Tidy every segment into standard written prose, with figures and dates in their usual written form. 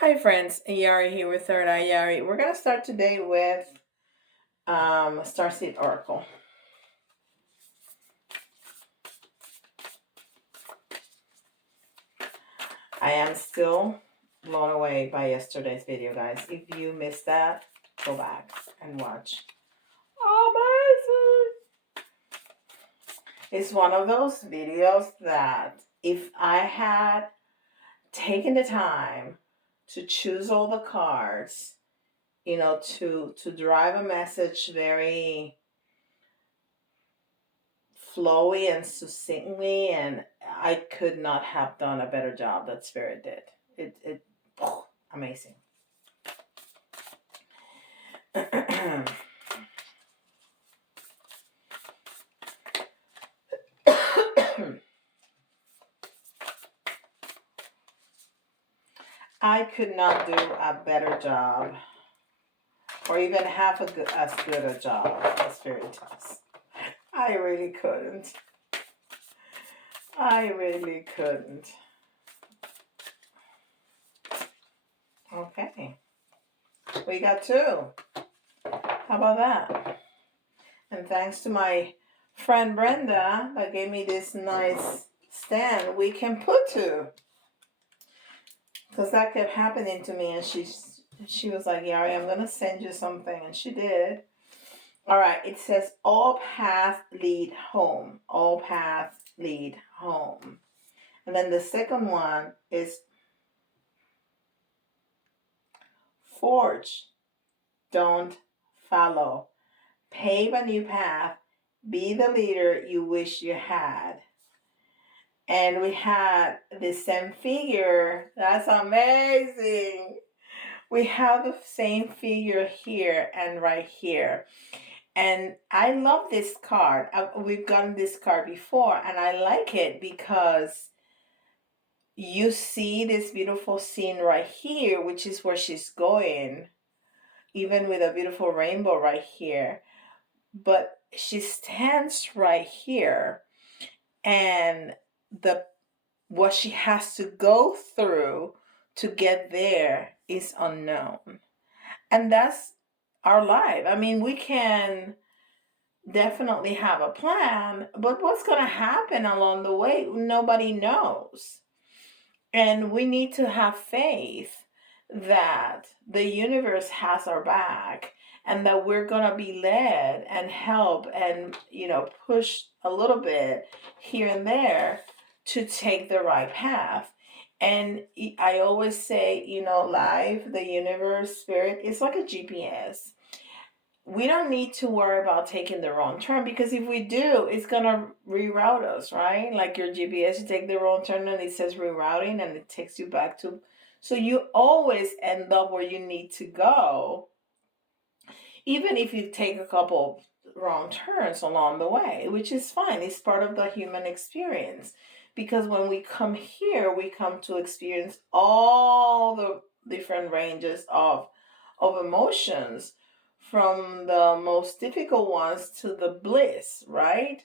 Hi friends, Yari here with Third Eye Yari. We're gonna start today with Starseed Oracle. I am still blown away by yesterday's video, guys. If you missed that, go back and watch. Amazing! It's one of those videos that if I had taken the time to choose all the cards, to drive a message very flowy and succinctly, and I could not have done a better job that Spirit did. It amazing. I could not do a better job, or even half as good a job as Spirit does. I really couldn't. I really couldn't. Okay. We got two. How about that? And thanks to my friend Brenda that gave me this nice stand, we can put two. Because that kept happening to me, and she was like, Yari, I'm going to send you something. And she did. All right. It says all paths lead home. All paths lead home. And then the second one is forge, don't follow. Pave a new path. Be the leader you wish you had. And we had the same figure. That's amazing. We have the same figure here and right here. And I love this card. We've gotten this card before, and I like it because you see this beautiful scene right here, which is where she's going, even with a beautiful rainbow right here. But she stands right here, and what she has to go through to get there is unknown. And that's our life. I mean, we can definitely have a plan, but what's going to happen along the way, nobody knows. And we need to have faith that the universe has our back, and that we're going to be led and help and, push a little bit here and there to take the right path. And I always say, life, the universe, spirit, it's like a GPS. We don't need to worry about taking the wrong turn, because if we do, it's going to reroute us, right? Like your GPS, you take the wrong turn and it says rerouting and it takes you back to. So you always end up where you need to go, even if you take a couple wrong turns along the way, which is fine. It's part of the human experience. Because when we come here, we come to experience all the different ranges of emotions, from the most difficult ones to the bliss, right?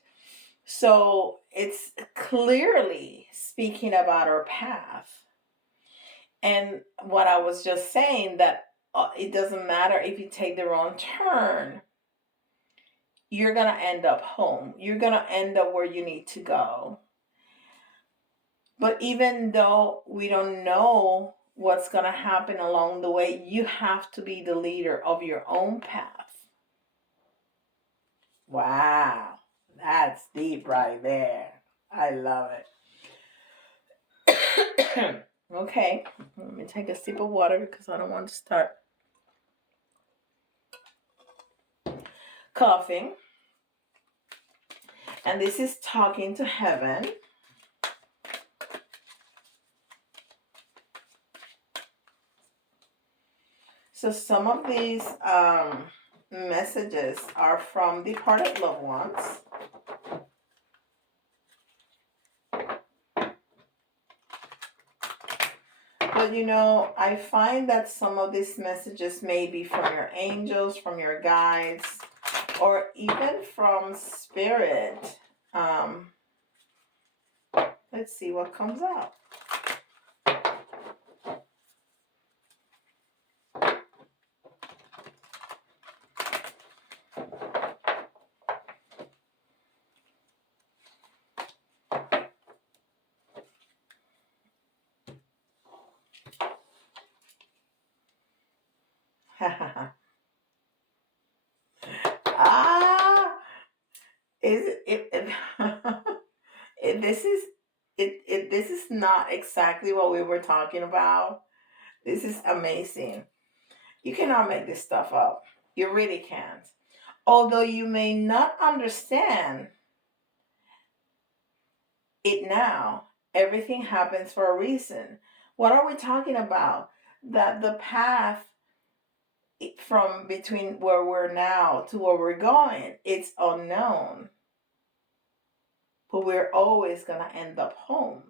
So it's clearly speaking about our path. And what I was just saying, that it doesn't matter if you take the wrong turn, you're going to end up home. You're going to end up where you need to go. But even though we don't know what's going to happen along the way, you have to be the leader of your own path. Wow, that's deep right there. I love it. Okay, let me take a sip of water because I don't want to start coughing. And this is talking to heaven. So some of these messages are from departed loved ones. But I find that some of these messages may be from your angels, from your guides, or even from spirit. Let's see what comes up. Ah, is this is this is not exactly what we were talking about. This is amazing. You cannot make this stuff up. You really can't. Although you may not understand it now, everything happens for a reason. What are we talking about? That the path from between where we're now to where we're going, it's unknown. But we're always going to end up home.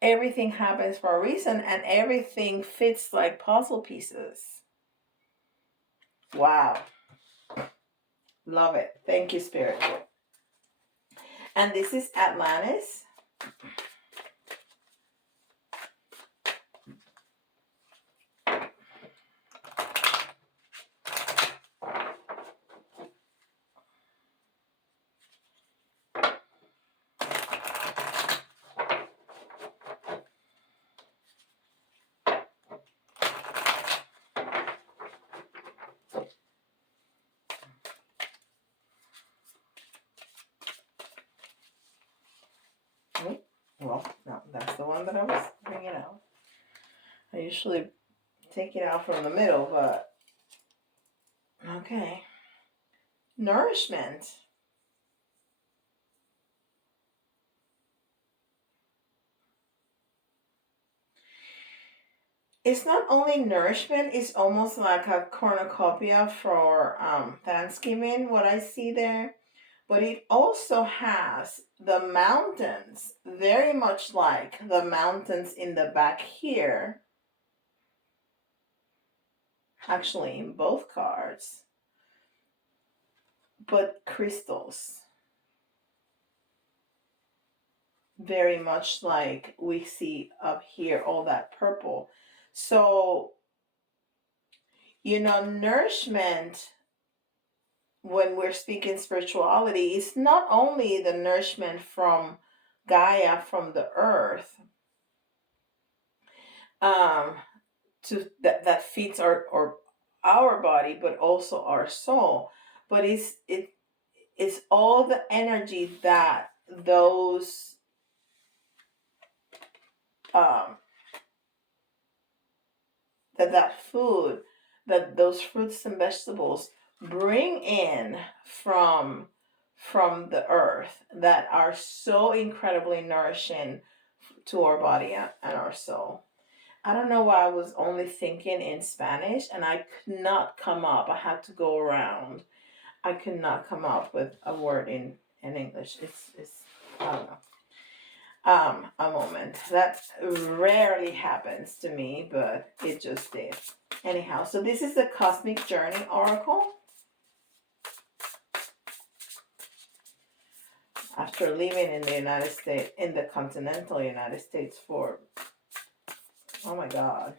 Everything happens for a reason and everything fits like puzzle pieces. Wow. Love it. Thank you, Spirit. And this is Atlantis. Well, no, that's the one that I was bringing out. I usually take it out from the middle, but okay. Nourishment. It's not only nourishment, it's almost like a cornucopia for Thanksgiving, what I see there. But it also has the mountains, very much like the mountains in the back here, actually in both cards, but crystals, very much like we see up here, all that purple. So, nourishment, when we're speaking spirituality, is not only the nourishment from Gaia, from the earth, um, to that feeds our body, but also our soul. But it's all the energy that those that food, that those fruits and vegetables bring in from the earth, that are so incredibly nourishing to our body and our soul. I don't know why I was only thinking in Spanish and I could not come up. I had to go around. I could not come up with a word in English. It's I don't know. A moment. That rarely happens to me, but it just did. Anyhow, so this is the Cosmic Journey Oracle. After living in the United States, in the continental United States for, oh my God,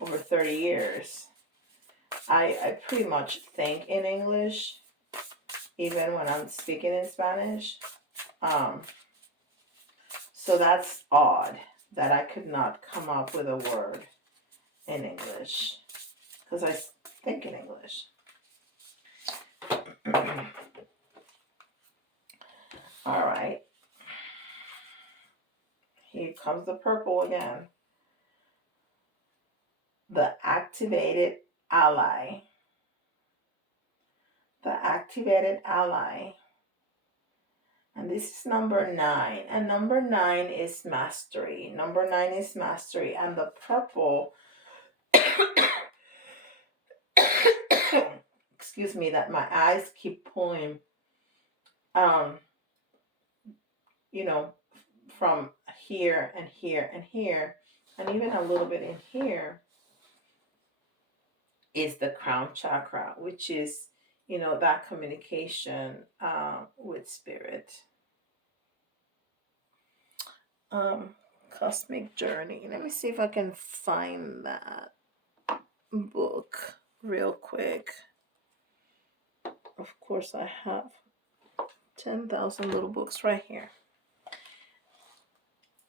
over 30 years, I pretty much think in English, even when I'm speaking in Spanish. So that's odd that I could not come up with a word in English, because I think in English. All right. Here comes the purple again. The activated ally. The activated ally. And this is number 9. And number 9 is mastery. Number 9 is mastery. And the purple, excuse me, that my eyes keep pulling, from here and here and here, and even a little bit in here, is the crown chakra, which is, that communication with spirit. Cosmic Journey. Let me see if I can find that book real quick. Of course, I have 10,000 little books right here.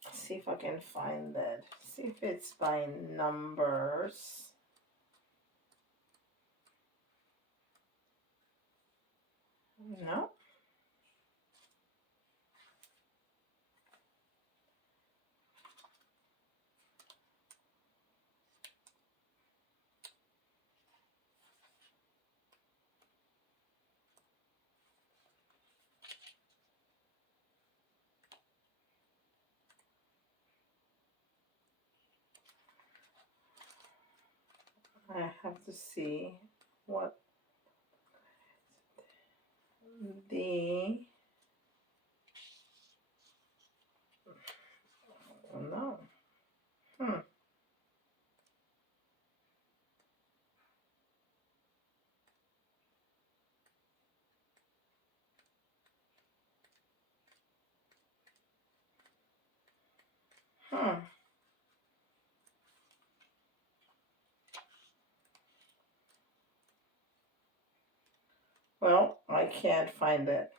Let's see if I can find that. See if it's by numbers. No. I have to see what the, oh no. Hmm. Hmm. Well, I can't find it.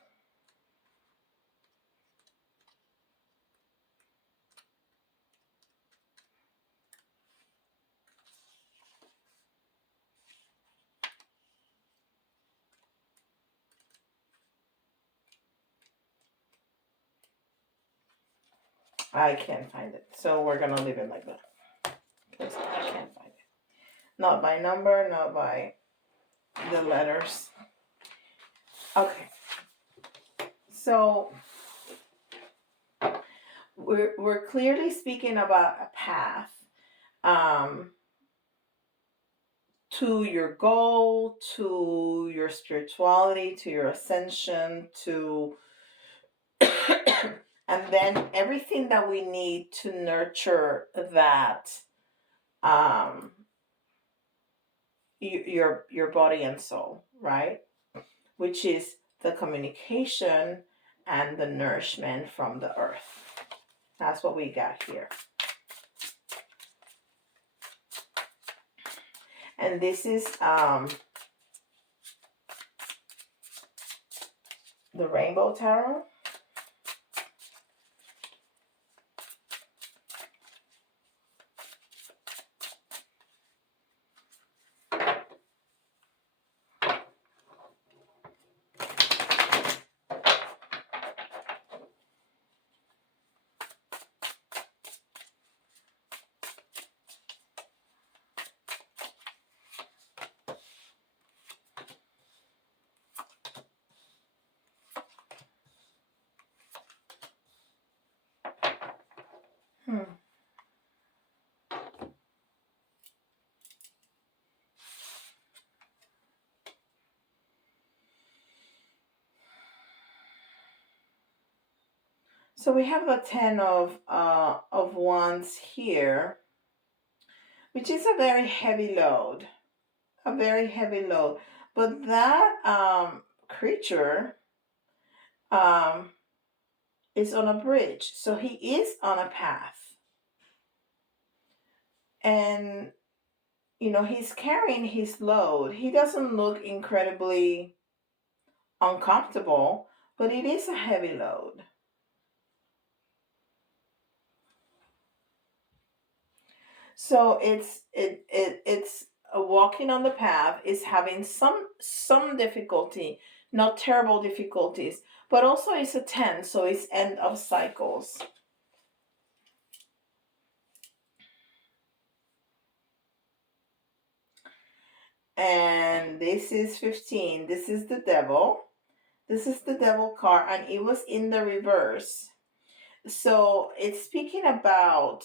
I can't find it. So we're gonna leave it like that. Because I can't find it. Not by number, not by the letters. Okay. So we're clearly speaking about a path um, to your goal, to your spirituality, to your ascension, to and then everything that we need to nurture that um, your body and soul, right? Which is the communication and the nourishment from the earth. That's what we got here. And this is the Rainbow Tarot. Hmm. So we have the Ten of Wands here, which is a very heavy load, a very heavy load. But that creature um, is on a bridge, so he is on a path, and he's carrying his load. He doesn't look incredibly uncomfortable, but it is a heavy load. So it's walking on the path is having some difficulty, not terrible difficulties, but also it's a 10, so it's end of cycles. And this is 15. This is the devil. This is the devil card, and it was in the reverse. So it's speaking about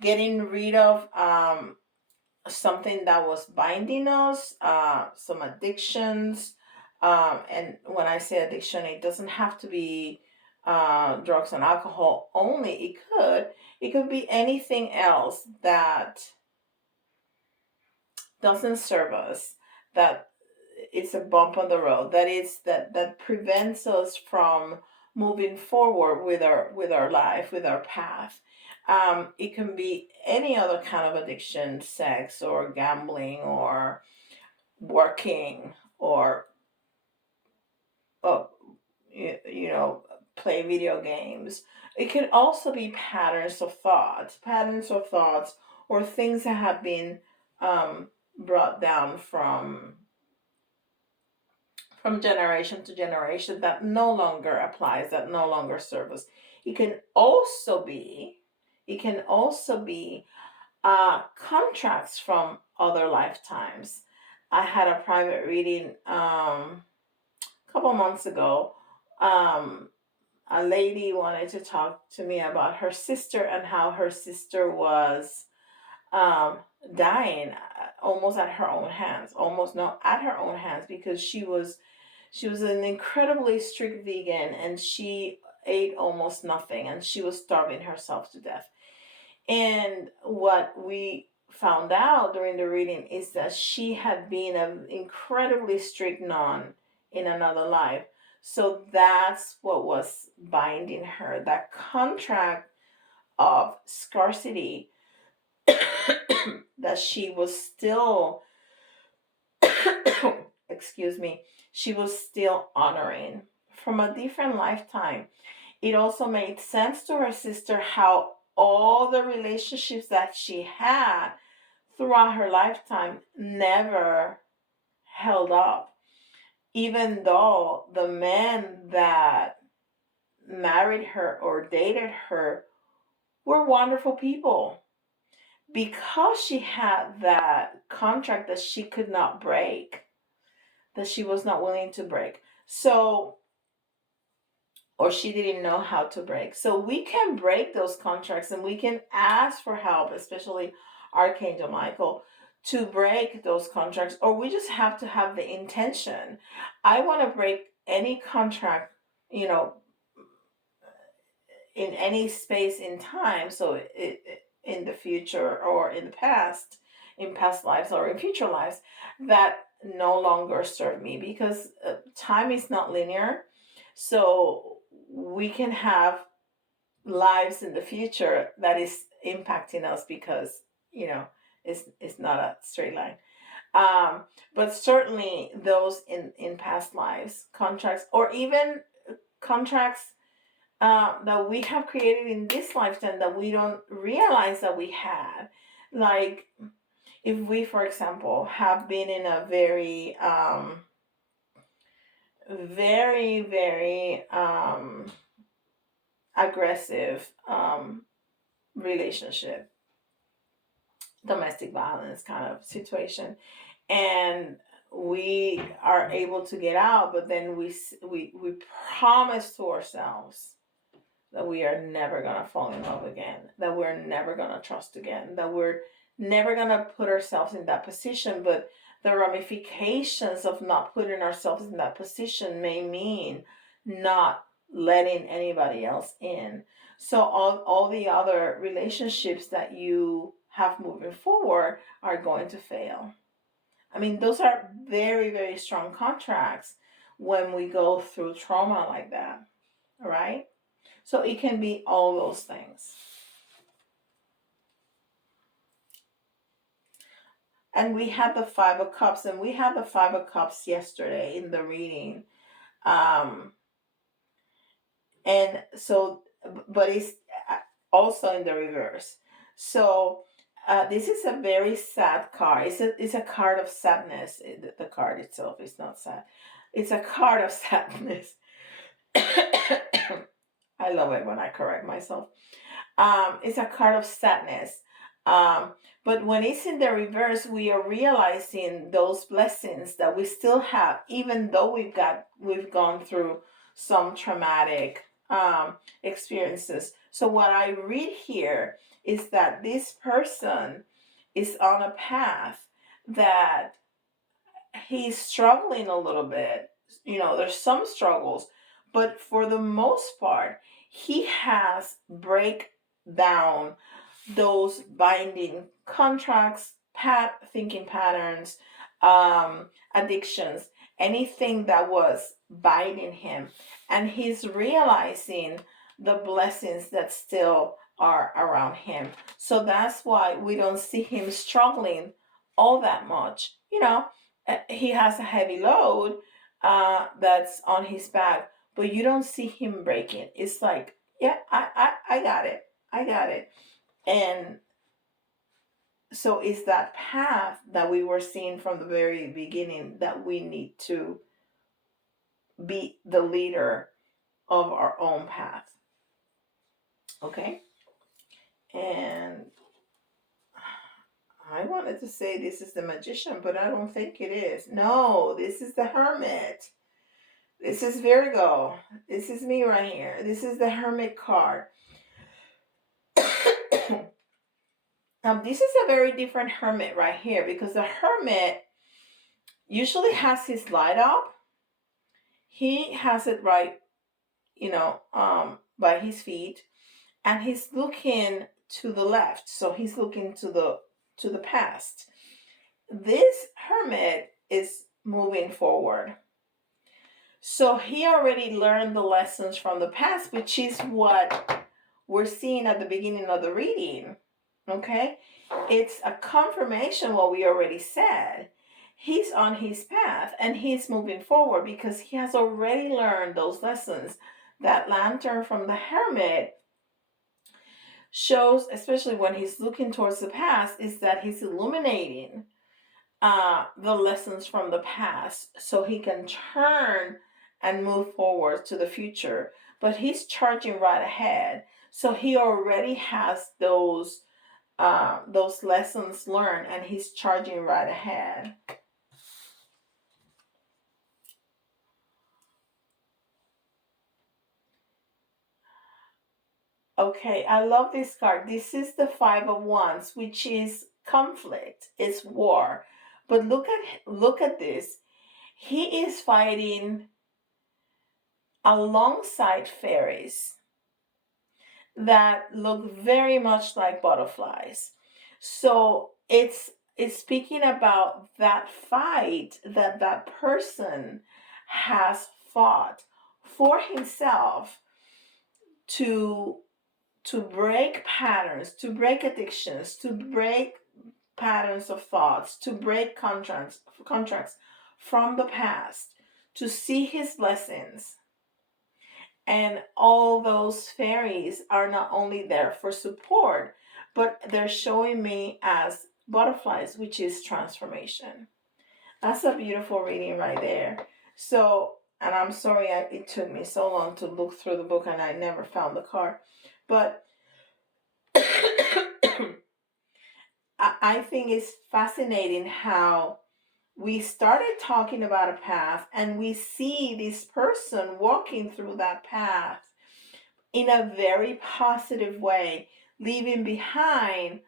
getting rid of something that was binding us, some addictions. And when I say addiction, it doesn't have to be drugs and alcohol only. It could be anything else that doesn't serve us, that it's a bump on the road, that prevents us from moving forward with our life, with our path. It can be any other kind of addiction, sex or gambling or working or oh, play video games. It can also be patterns of thoughts, or things that have been brought down from generation to generation that no longer applies, that no longer serves us. It can also be, contracts from other lifetimes. I had a private reading a couple months ago. A lady wanted to talk to me about her sister and how her sister was um, dying almost at her own hands, almost not at her own hands, because she was an incredibly strict vegan and she ate almost nothing and she was starving herself to death. And what we found out during the reading is that she had been an incredibly strict nun in another life. So that's what was binding her, that contract of scarcity that she was still, excuse me, she was still honoring from a different lifetime. It also made sense to her sister how all the relationships that she had throughout her lifetime never held up, even though the men that married her or dated her were wonderful people, because she had that contract that she could not break, that she was not willing to break. So, or she didn't know how to break. So we can break those contracts and we can ask for help, especially Archangel Michael, to break those contracts, or we just have to have the intention. I want to break any contract, you know, in any space in time. So in the future or in the past, in past lives or in future lives, that no longer serve me, because time is not linear. So we can have lives in the future that is impacting us because it's not a straight line. um, but certainly those in past lives contracts, or even contracts that we have created in this lifetime that we don't realize that we had. Like if we, for example, have been in a very very aggressive relationship, domestic violence kind of situation, and we are able to get out, but then we promise to ourselves that we are never going to fall in love again, that we're never going to trust again, that we're never going to put ourselves in that position. But the ramifications of not putting ourselves in that position may mean not letting anybody else in. So all the other relationships that you have moving forward are going to fail. I mean, those are very, very strong contracts when we go through trauma like that, right? So it can be all those things. And we had the Five of Cups, and we had the Five of Cups yesterday in the reading. Um, and so, but it's also in the reverse. So this is a very sad card. It's a card of sadness. The card itself is not sad. It's a card of sadness. I love it when I correct myself. It's a card of sadness. Um, but when it's in the reverse, we are realizing those blessings that we still have, even though we've gone through some traumatic experiences. So what I read here is that this person is on a path that he's struggling a little bit. There's some struggles, but for the most part, he has break down those binding contracts, thinking patterns, addictions, anything that was binding him, and he's realizing the blessings that still are around him. So that's why we don't see him struggling all that much. He has a heavy load that's on his back, but you don't see him breaking. It's like, yeah, I got it. I got it. And so it's that path that we were seeing from the very beginning that we need to be the leader of our own path. Okay? And I wanted to say this is the magician, but I don't think it is. No, this is the hermit. This is Virgo. This is me right here. This is the hermit card. This is a very different hermit right here, because the hermit usually has his light up. He has it right, by his feet, and he's looking to the left. So he's looking to the past. This hermit is moving forward. So he already learned the lessons from the past, which is what we're seeing at the beginning of the reading. Okay? It's a confirmation what we already said. He's on his path and he's moving forward because he has already learned those lessons. That lantern from the hermit shows, especially when he's looking towards the past, is that he's illuminating the lessons from the past so he can turn and move forward to the future. But he's charging right ahead. So he already has those lessons learned, and he's charging right ahead. Okay, I love this card. This is the Five of Wands, which is conflict. It's war. But look at this. He is fighting alongside fairies that look very much like butterflies. So it's speaking about that fight that person has fought for himself to break patterns, to break addictions, to break patterns of thoughts, to break contracts from the past, to see his blessings. And all those fairies are not only there for support, but they're showing me as butterflies, which is transformation. That's a beautiful reading right there. So, and I'm sorry it took me so long to look through the book and I never found the card. But I think it's fascinating how we started talking about a path and we see this person walking through that path in a very positive way, leaving behind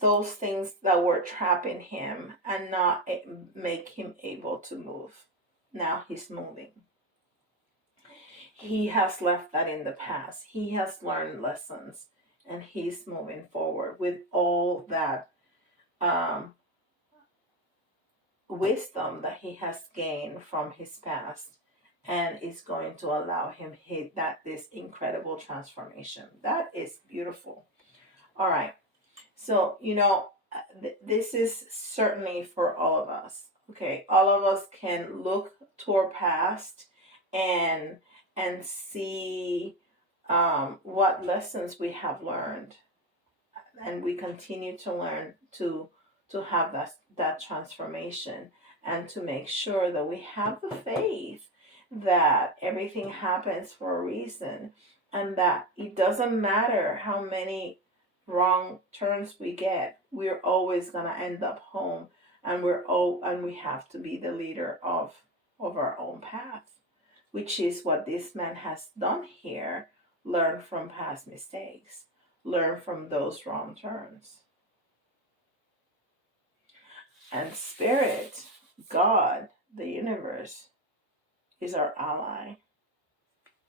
those things that were trapping him and not make him able to move. Now he's moving. He has left that in the past. He has learned lessons and he's moving forward with all that wisdom that he has gained from his past, and is going to allow him this incredible transformation. That is beautiful. All right. So, this is certainly for all of us. Okay. All of us can look to our past and see what lessons we have learned, and we continue to learn to have that transformation, and to make sure that we have the faith that everything happens for a reason, and that it doesn't matter how many wrong turns we get, we're always going to end up home, and we have to be the leader of our own path, which is what this man has done here. Learn from past mistakes, learn from those wrong turns. And Spirit, God, the universe, is our ally.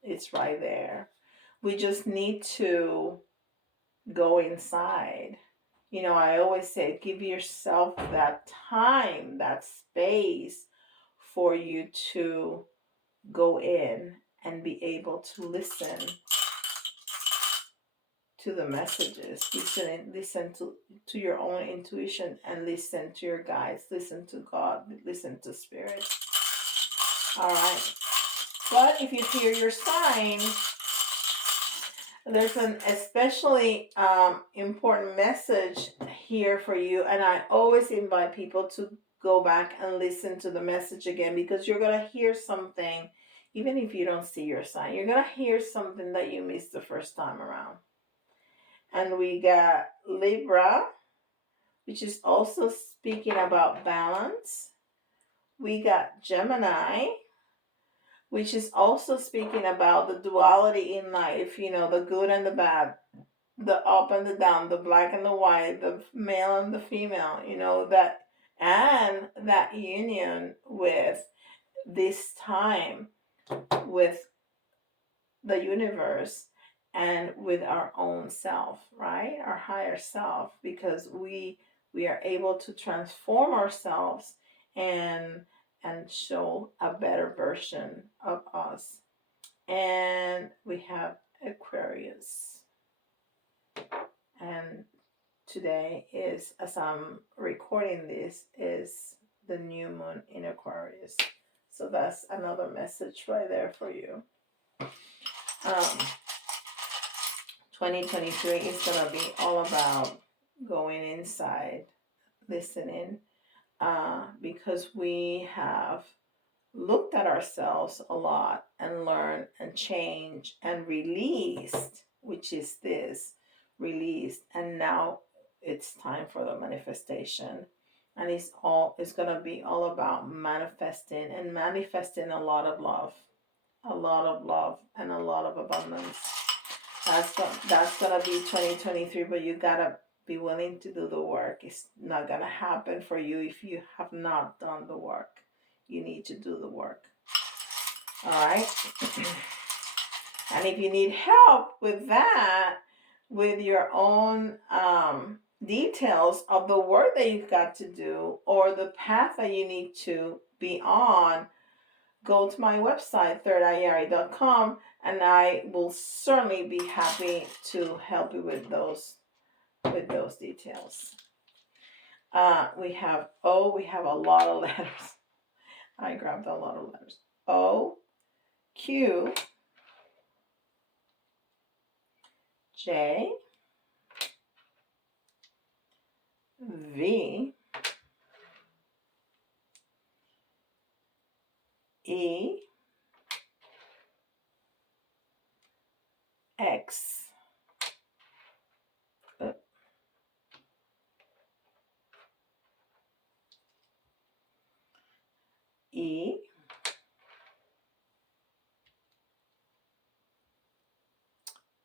It's right there. We just need to go inside. I always say, give yourself that time, that space for you to go in and be able to listen to the messages, listen to your own intuition, and listen to your guides, listen to God, listen to Spirit. All right. But if you hear your sign, there's an especially important message here for you, and I always invite people to go back and listen to the message again, because you're going to hear something, even if you don't see your sign, you're going to hear something that you missed the first time around. And we got Libra, which is also speaking about balance. We got Gemini, which is also speaking about the duality in life, the good and the bad, the up and the down, the black and the white, the male and the female, that, and that union with this time, with the universe, and with our own self, right? Our higher self, because we are able to transform ourselves and show a better version of us. And we have Aquarius. And today is, as I'm recording this, is the new moon in Aquarius. So that's another message right there for you. 2023 is going to be all about going inside, listening, because we have looked at ourselves a lot and learned and changed and released, which is this, released, and now it's time for the manifestation. And it's going to be all about manifesting, and manifesting a lot of love, and a lot of abundance. That's gonna be 2023, but you gotta be willing to do the work. It's not gonna happen for you if you have not done the work. You need to do the work. All right. And if you need help with that, with your own details of the work that you've got to do, or the path that you need to be on, go to my website, thirdeyeyari.com, and I will certainly be happy to help you with those details. We have a lot of letters. I grabbed a lot of letters. O, Q, J, V, E, X, E,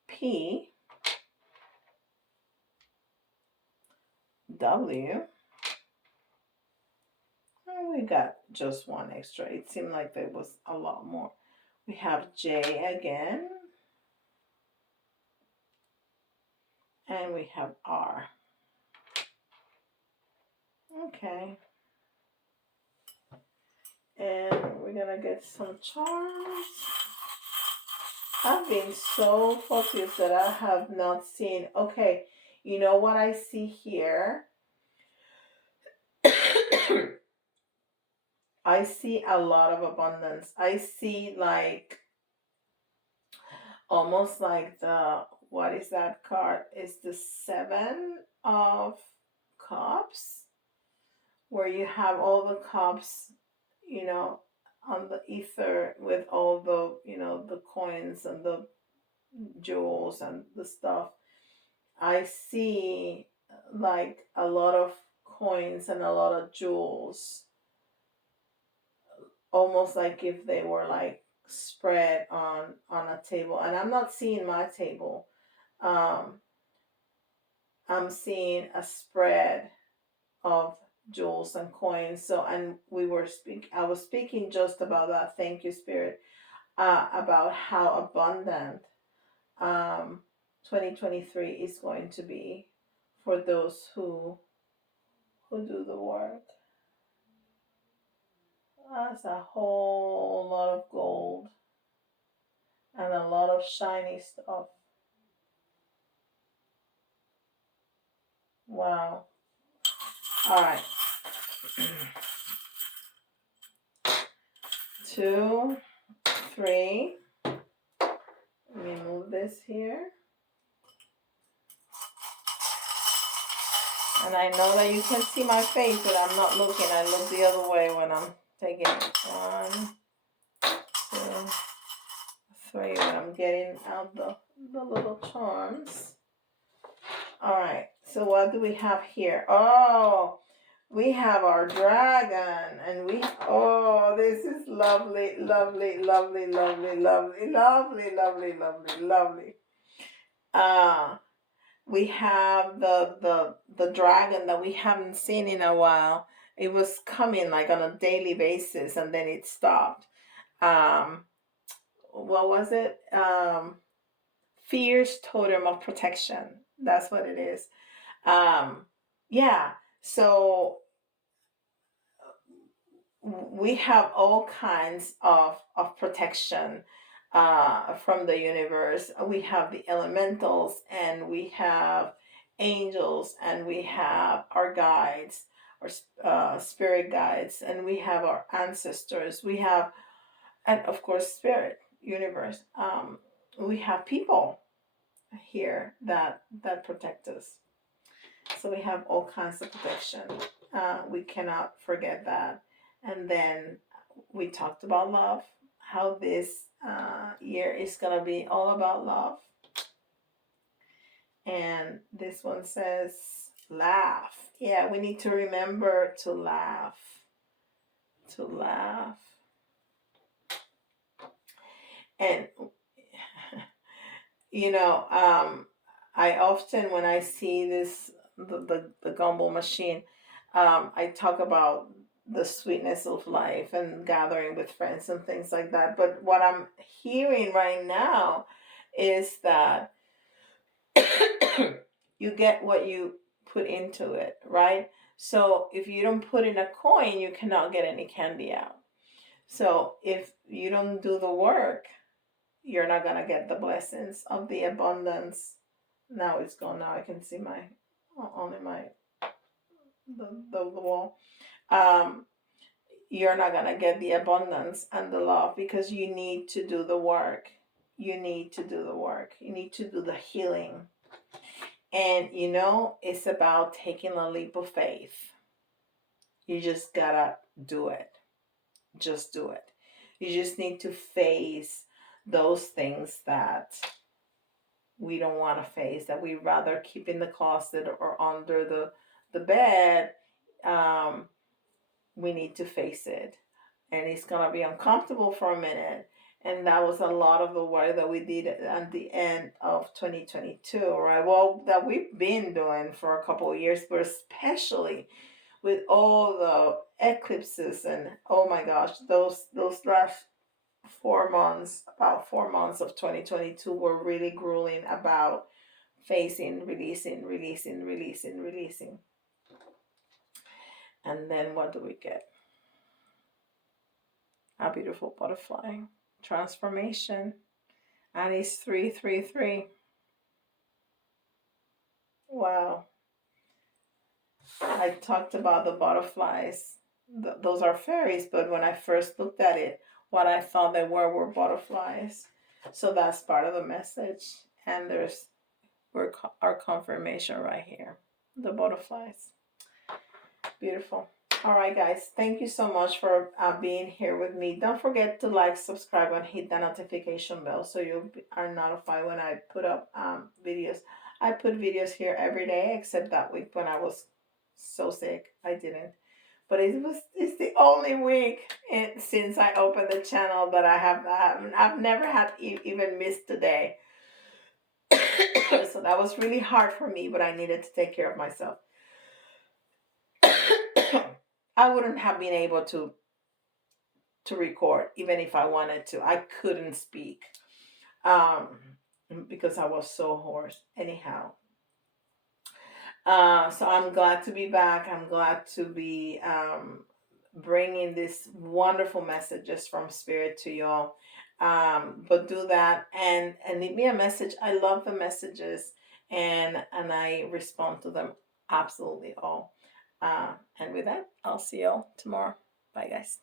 P, W. And we got just one extra. It seemed like there was a lot more. We have J again. And we have R. Okay. And we're gonna get some charms. I've been so focused that I have not seen. Okay, you know what I see here? I see a lot of abundance. I see like almost like what is that card? It's the 7 of Cups, where you have all the cups, on the ether, with all the, the coins and the jewels and the stuff. I see like a lot of coins and a lot of jewels, almost like if they were like spread on a table. And I'm not seeing my table. I'm seeing a spread of jewels and coins. So, and I was speaking just about that. Thank you, Spirit. About how abundant 2023 is going to be for those who do the work. That's a whole lot of gold and a lot of shiny stuff. Wow. All right. 2, 3. Let me move this here. And I know that you can see my face, but I'm not looking. I look the other way when I'm taking it. 1, 2, 3. When I'm getting out the little charms. All right. So what do we have here? Oh, we have our dragon, and oh, this is lovely, lovely, lovely, lovely, lovely, lovely, lovely, lovely, lovely. We have the dragon that we haven't seen in a while. It was coming like on a daily basis, and then it stopped. What was it? Fierce totem of protection. That's what it is. Yeah. So we have all kinds of protection from the universe. We have the elementals, and we have angels, and we have our guides, our spirit guides, and we have our ancestors. We have, and of course, spirit, universe. We have people here that protect us. So we have all kinds of protection. We cannot forget that. And then we talked about love, how this year is going to be all about love. And this one says, laugh. Yeah, we need to remember to laugh. To laugh. And, I often, when I see this, the gumball machine, I talk about the sweetness of life and gathering with friends and things like that. But what I'm hearing right now is that you get what you put into it, right? So if you don't put in a coin, you cannot get any candy out. So if you don't do the work, you're not going to get the blessings of the abundance. Now it's gone. Now I can see only the wall. You're not going to get the abundance and the love, because you need to do the work. You need to do the work. You need to do the healing. And it's about taking a leap of faith. You just gotta do it. Just do it. You just need to face those things that we don't want to face, that we rather keep in the closet or under the bed. We need to face it. And it's going to be uncomfortable for a minute. And that was a lot of the work that we did at the end of 2022, right? Well, that we've been doing for a couple of years, but especially with all the eclipses, and oh my gosh, those last 4 months, about 4 months of 2022 were really grueling about facing, releasing, releasing, releasing, releasing. And then what do we get? A beautiful butterfly. Transformation. And it's 333. Wow. I talked about the butterflies. Those are fairies, but when I first looked at it, what I thought they were butterflies. So that's part of the message. And there's our confirmation right here. The butterflies. Beautiful. All right, guys. Thank you so much for being here with me. Don't forget to like, subscribe, and hit the notification bell so you are notified when I put up videos. I put videos here every day, except that week when I was so sick. I didn't. But it's the only week since I opened the channel that I've never had even missed a day. So that was really hard for me, but I needed to take care of myself. I wouldn't have been able to record even if I wanted to. I couldn't speak because I was so hoarse. Anyhow, so I'm glad to be back. I'm glad to be bringing these wonderful messages from Spirit to y'all. But do that and leave me a message. I love the messages, and I respond to them absolutely all. And with that, I'll see y'all tomorrow. Bye, guys.